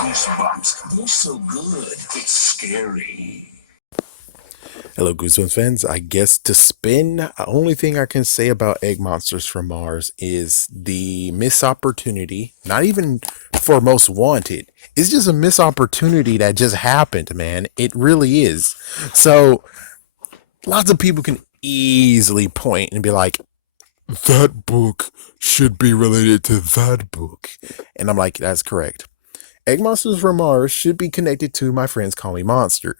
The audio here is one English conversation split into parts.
Goosebumps. They're so good, it's scary. Hello, Goosebumps fans. I guess to spin, the only thing I can say about Egg Monsters from Mars is the missed opportunity, not even for Most Wanted. It's just a missed opportunity that just happened, man. It really is. So, lots of people can easily point and be like, that book should be related to that book. And I'm like, that's correct. Egg Monsters from Mars should be connected to My Friends Call Me Monster.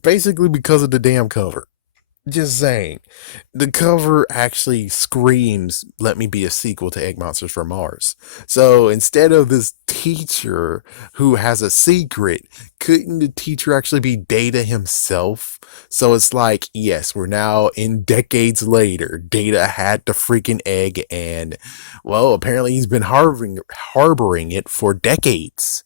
Basically because of the damn cover. Just saying. The cover actually screams, let me be a sequel to Egg Monsters from Mars. So instead of this teacher who has a secret, couldn't the teacher actually be Data himself? So it's like, yes, we're now in decades later. Data had the freaking egg, and, well, apparently he's been harboring it for decades.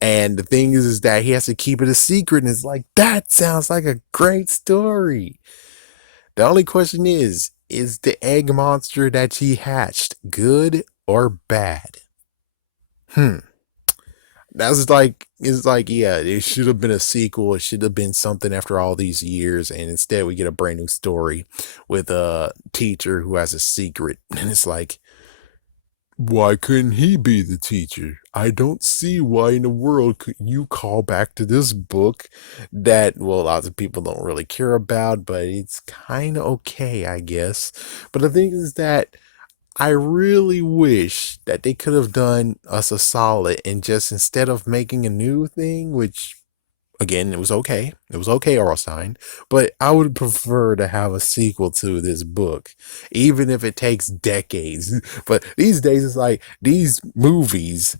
And the thing is that he has to keep it a secret, and it's like, that sounds like a great story. The only question is the egg monster that she hatched good or bad? Hmm. That's like, it's like, yeah, it should have been a sequel. It should have been something after all these years. And instead, we get a brand new story with a teacher who has a secret. And it's like, why couldn't he be the teacher? I don't see why in the world could you call back to this book that, well, lots of people don't really care about, but it's kind of okay, I guess. But the thing is that I really wish that they could have done us a solid and just instead of making a new thing, which again, it was okay. It was okay, Orlstein. But I would prefer to have a sequel to this book, even if it takes decades. But these days, it's like these movies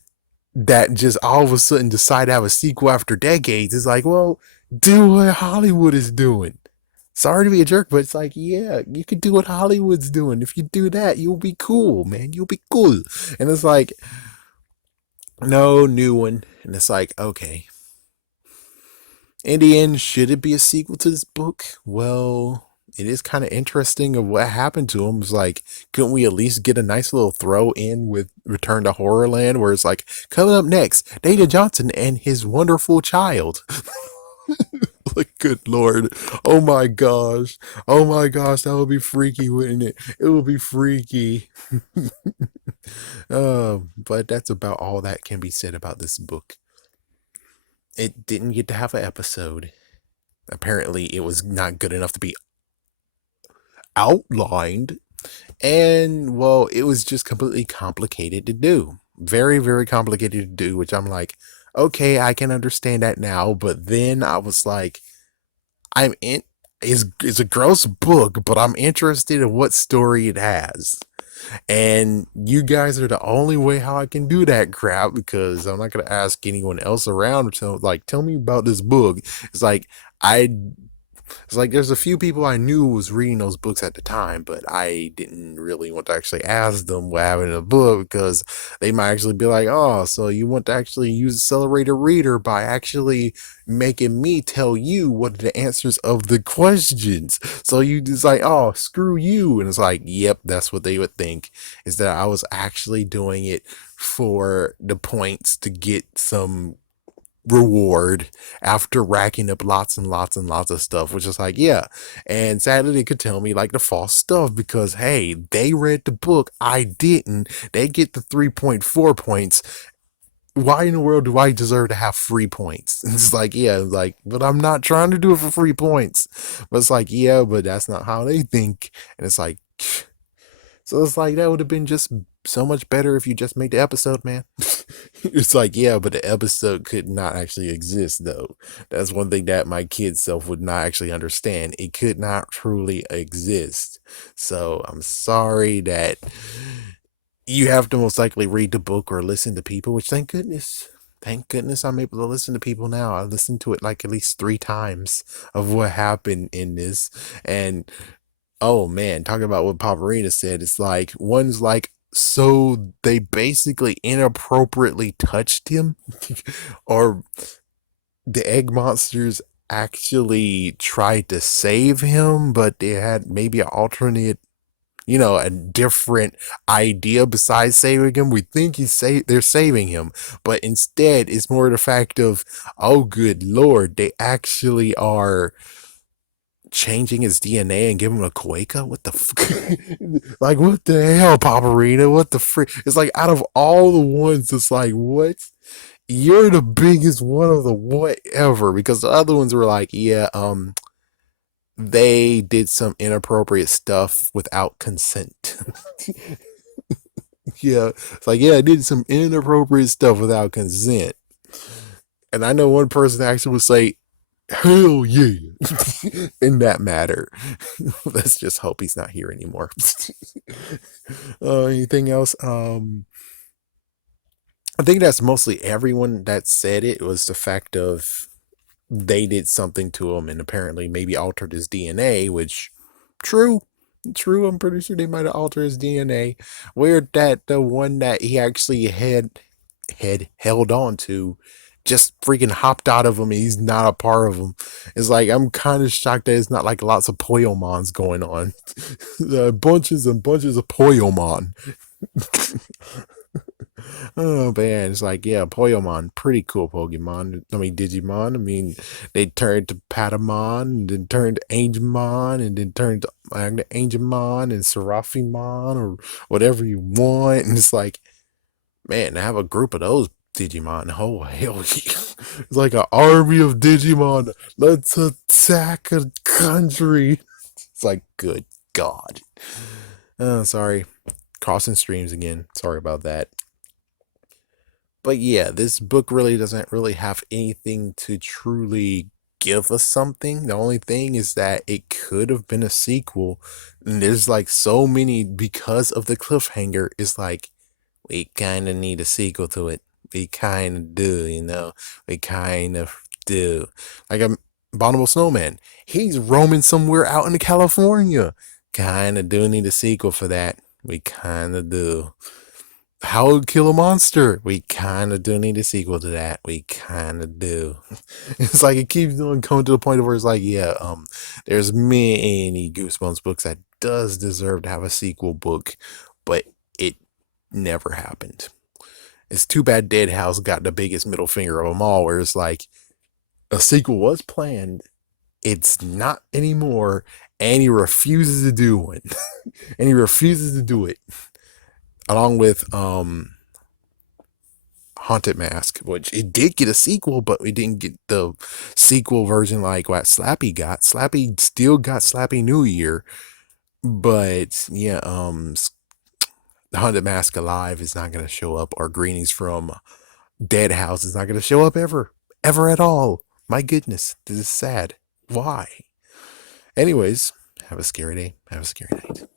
that just all of a sudden decide to have a sequel after decades. It's like, well, do what Hollywood is doing. Sorry to be a jerk, but it's like, yeah, you could do what Hollywood's doing. If you do that, you'll be cool, man. You'll be cool. And it's like, no new one. And it's like, okay, in the end, should it be a sequel to this book? Well, it is kind of interesting of what happened to him. It's like, couldn't we at least get a nice little throw in with Return to Horrorland, where it's like, coming up next, Data Johnson and his wonderful child. Like, good lord. Oh my gosh. Oh my gosh, that would be freaky, wouldn't it? It would be freaky. But that's about all that can be said about this book. It didn't get to have an episode. Apparently, it was not good enough to be outlined. And, well, it was just completely complicated to do. Very, very complicated to do, which I'm like, okay, I can understand that now. But then I was like, I'm in. It's a gross book, but I'm interested in what story it has. And you guys are the only way how I can do that crap because I'm not gonna ask anyone else around to like tell me about this book. It's like I it's like there's a few people I knew was reading those books at the time, but I didn't really want to actually ask them what happened in the book because they might actually be like, oh, so you want to actually use Accelerator Reader by actually making me tell you what are the answers of the questions. So you just like, oh, screw you. And it's like, yep, that's what they would think is that I was actually doing it for the points to get some reward after racking up lots and lots and lots of stuff, which is like, yeah. And sadly, they could tell me like the false stuff because, hey, they read the book, I didn't. They get the 3.4 points. Why in the world do I deserve to have free points? It's like, yeah, like, but I'm not trying to do it for free points. But it's like, yeah, but that's not how they think. And it's like, so it's like that would have been just so much better if you just made the episode, man. It's like, yeah, but the episode could not actually exist, though. That's one thing that my kid self would not actually understand. It could not truly exist. So I'm sorry that you have to most likely read the book or listen to people, which thank goodness. Thank goodness I'm able to listen to people now. I listened to it like at least 3 times of what happened in this. And oh man, talking about what Pavarita said, it's like one's like, so they basically inappropriately touched him, or the egg monsters actually tried to save him, but they had maybe an alternate a different idea besides saving him. We think they're saving him, but instead it's more the fact of, oh good lord, they actually are changing his DNA and giving him a Quaker? What the like, what the hell, Paparina? What the frick? It's like, out of all the ones, it's like, what? You're the biggest one of the whatever, because the other ones were like, yeah, they did some inappropriate stuff without consent. Yeah, it's like, yeah, I did some inappropriate stuff without consent. And I know one person actually would say, hell yeah, in that matter. Let's just hope he's not here anymore. Anything else? I think that's mostly everyone that said it, was the fact of they did something to him and apparently maybe altered his DNA, which, true, true. I'm pretty sure they might have altered his DNA. Weird that the one that he actually had held on to just freaking hopped out of him and he's not a part of him. It's like, I'm kind of shocked that it's not like lots of Poyomons going on. Bunches and bunches of Poyomon. Oh man, it's like, yeah, Poyomon, pretty cool Pokemon. I mean, Digimon. I mean, they turned to Patamon, and then turned to Angemon, and then turned to Angemon and Seraphimon, or whatever you want. And it's like, man, to have a group of those Digimon, oh hell yeah. It's like an army of Digimon. Let's attack a country. It's like, good God. Oh, sorry. Crossing streams again. Sorry about that. But yeah, this book really doesn't really have anything to truly give us something. The only thing is that it could have been a sequel. And there's like so many, because of the cliffhanger, it's like, we kind of need a sequel to it. We kind of do. We kind of do. Like a Abominable Snowman. He's roaming somewhere out in California. Kind of do need a sequel for that. We kind of do. How to Kill a Monster. We kind of do need a sequel to that. We kind of do. It's like it keeps going, coming to the point where it's like, yeah, there's many Goosebumps books that does deserve to have a sequel book, but it never happened. It's too bad Dead House got the biggest middle finger of them all, where it's like, a sequel was planned, it's not anymore, and he refuses to do one. And he refuses to do it. Along with Haunted Mask, which it did get a sequel, but we didn't get the sequel version like what Slappy got. Slappy still got Slappy New Year, but yeah, Haunted Mask Alive is not going to show up, or Greetings from Dead House is not going to show up ever at all. My goodness, this is sad. Why? Anyways, have a scary day. Have a scary night.